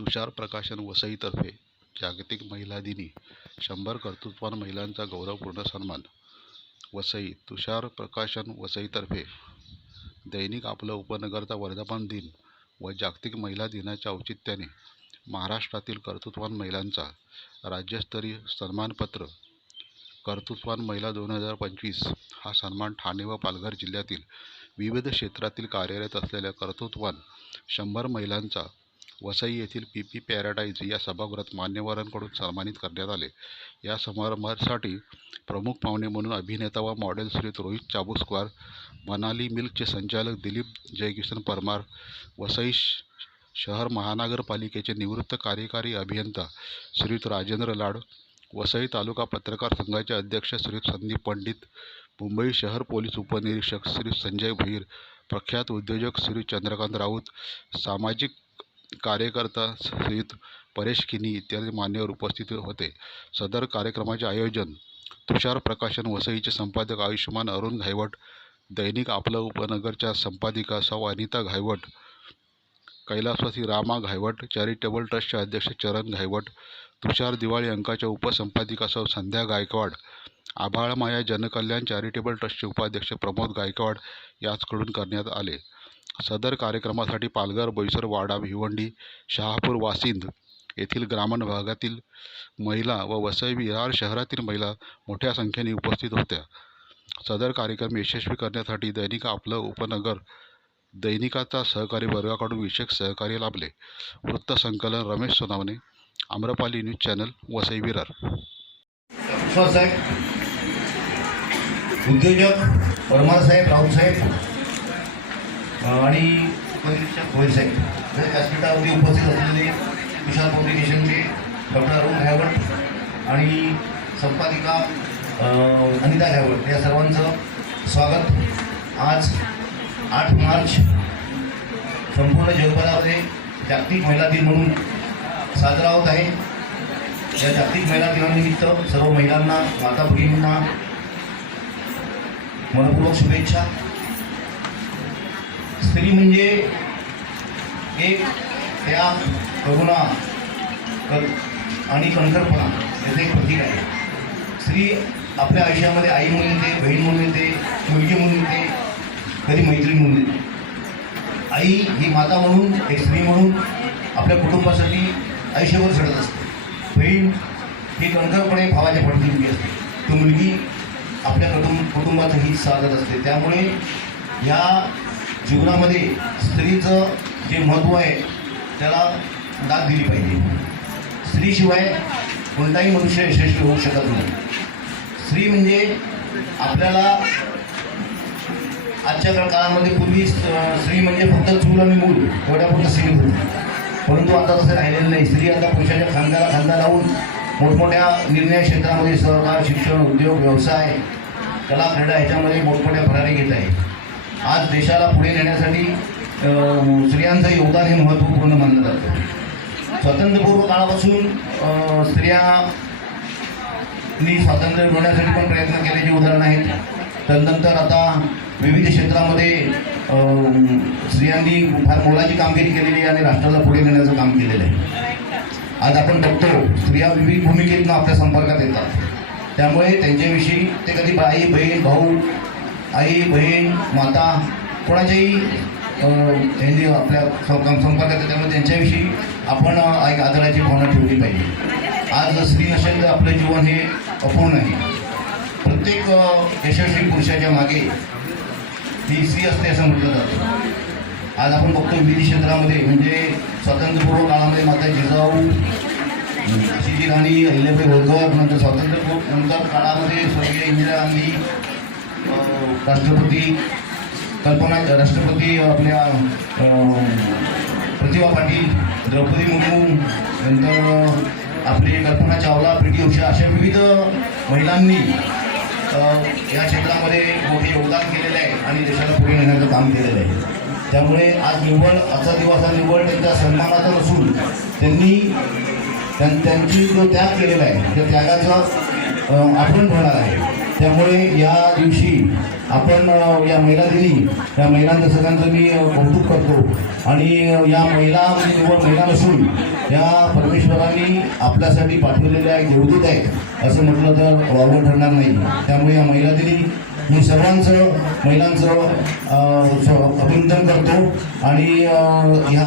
तुषार प्रकाशन वसईतर्फे जागतिक महिला दिनी शंभर कर्तृत्वान महिलांचा गौरवपूर्ण सन्मान. वसई तुषार प्रकाशन वसईतर्फे दैनिक आपलं उपनगरचा वर्धापन दिन व जागतिक महिला दिनाच्या औचित्याने महाराष्ट्रातील कर्तृत्वान महिलांचा राज्यस्तरीय सन्मानपत्र. कर्तृत्वान महिला दोन हजार पंचवीस हा सन्मान ठाणे व पालघर जिल्ह्यातील विविध क्षेत्रातील कार्यरत असलेल्या कर्तृत्वान शंभर महिलांचा वसई येथील पी पी पॅराडाईज या सभागृहात मान्यवरांकडून सन्मानित करण्यात आले. या समारंभासाठी प्रमुख पाहुणे म्हणून अभिनेता व मॉडेल श्री रोहित चाबूस्कर मनाली मिल्कचे संचालक दिलीप जयकिशन परमार वसई श शहर महानगरपालिकेचे निवृत्त कार्यकारी अभियंता श्रीयुत राजेंद्र लाड वसई तालुका पत्रकार संघाचे अध्यक्ष श्रीयुत संदीप पंडित मुंबई शहर पोलीस उपनिरीक्षक श्री संजय भोईर प्रख्यात उद्योजक श्री चंद्रकांत राऊत सामाजिक कार्यकर्ता सहित परेश किनी इत्यादी मान्यवर उपस्थित होते. सदर कार्यक्रमाचे आयोजन तुषार प्रकाशन वसईचे संपादक आयुष्यमान अरुण घायवट दैनिक आपलं उपनगरच्या संपादिका सौ अनिता घायवट कैलासवासी रामा घायवट चॅरिटेबल ट्रस्टचे अध्यक्ष चरण घायवट तुषार दिवाळी अंकाच्या उपसंपादिका सौ संध्या गायकवाड आभाळमाया जनकल्याण चॅरिटेबल ट्रस्टचे उपाध्यक्ष प्रमोद गायकवाड याचकडून करण्यात आले. सदर कार्यक्रमासाठी पालघर बोईसर वाडा भिवंडी शहापूर वासिंद येथील ग्रामीण भागातील महिला व वसई विरार शहरातील महिला मोठ्या संख्येने उपस्थित होत्या. सदर कार्यक्रम यशस्वी करण्यासाठी दैनिक आपलं उपनगर दैनिकाचा सहकारी वर्गाकडून विशेष सहकार्य लाभले. वृत्तसंकलन रमेश सोनावणे आम्रपाली न्यूज चॅनल वसई विरार. उद्योजक परमार साहेब राऊत साहेब आणि उपनिरीक्षक गोयल साहेब व्यासपीठावरती उपस्थित असलेले तुषार पब्लिकेशनचे डॉक्टर अरुण घायवट आणि संपादिका अनिता घायवट या सर्वांचं स्वागत. आज आठ मार्च संपूर्ण जगभरामध्ये जागतिक महिला दिन म्हणून साजरा होत आहे. या जागतिक महिला दिनानिमित्त सर्व महिलांना माता भगिनींना मनपूर्वक शुभेच्छा. स्त्री म्हणजे एक त्याग करुणा क- आणि कणखरपणा याचं एक प्रतीक आहे. स्त्री आपल्या आयुष्यामध्ये आई म्हणून येते बहीण म्हणून येते मुलगी म्हणून येते कधी मैत्रीण म्हणून येते. आई ही माता म्हणून एक स्त्री म्हणून आपल्या कुटुंबासाठी आयुष्यभर झडत असते. बहीण ही कणखरपणे भावाच्या पडती असते. तो मुलगी आपल्या कुटुंब कुटुंबाचं हित साधत असते. त्यामुळे या जीवनामध्ये स्त्रीचं जे महत्त्व आहे त्याला दाद दिली पाहिजे. स्त्रीशिवाय कोणताही मनुष्य यशस्वी होऊ शकत नाही. स्त्री म्हणजे आपल्याला आजच्या काळामध्ये पूर्वी स्त्री म्हणजे फक्त चूल आणि मूल एवढ्यापुरतं सीमित होती. परंतु आता तसं राहिलेलं नाही. स्त्री आता पुरुषाच्या खांद्याला खांदा लावून मोठमोठ्या निर्णय क्षेत्रामध्ये सहकार शिक्षण उद्योग व्यवसाय कला क्रीडा ह्याच्यामध्ये मोठमोठ्या भरारी घेत आहे. आज देशाला पुढे नेण्यासाठी स्त्रियांचं योगदान हे महत्त्वपूर्ण मानलं जातं. स्वातंत्र्यपूर्व काळापासून स्त्रियांनी स्वातंत्र्य मिळवण्यासाठी पण प्रयत्न केल्याची उदाहरणं आहेत. त्यानंतर आता विविध क्षेत्रामध्ये स्त्रियांनी फार मोलाची कामगिरी केलेली आहे आणि राष्ट्राला पुढे नेण्याचं काम केलेलं आहे. आज आपण बघतो स्त्रिया विविध भूमिकेतनं आपल्या संपर्कात येतात. त्यामुळे त्यांच्याविषयी ते कधी आई बहीण भाऊ आई बहीण माता कोणाच्याही त्यांनी आपल्या सं- संपर्कात येतात त्यामुळे त्यांच्याविषयी आपण एक आदराची भावना ठेवली पाहिजे. आज स्त्री नसेल तर आपलं जीवन हे अपूर्ण आहे. प्रत्येक यशस्वी पुरुषाच्या मागे ती स्त्री असते असं म्हटलं जातं. आज आपण बघतो विधी क्षेत्रामध्ये म्हणजे स्वातंत्र्यपूर्व काळामध्ये माता जिजाऊ शिजी राणी अहिल्याबाई होळकर नंतर स्वातंत्र्यपूर्व नंतर काळामध्ये स्वर्गीय इंदिरा गांधी राष्ट्रपती कल्पना राष्ट्रपती आपल्या प्रतिभा पाटील द्रौपदी मुर्मू नंतर आपली कल्पना चावला प्रीती उषा अशा विविध महिलांनी या क्षेत्रामध्ये मोठे योगदान केलेलं आहे आणि देशाला पुढे नेण्याचं काम केलेलं आहे. त्यामुळे आज निव्वळ आजचा दिवस हा निव्वळ त्यांच्या सन्मानाचा नसून त्यांनी त्यां त्यांची जो त्याग केलेला आहे त्या त्यागाचा आठवण ठेवणार आहे. त्यामुळे या दिवशी आपण या महिला दिनी या महिलांचं सगळ्यांचं मी कौतुक करतो. आणि या महिला केवळ महिला नसून या परमेश्वरांनी आपल्यासाठी पाठवलेल्या एक देवदूत आहेत असं म्हटलं तर वावर ठरणार नाही. त्यामुळे या महिला दिनी मी सर्वांचं महिलांचं अभिनंदन करतो. आणि ह्या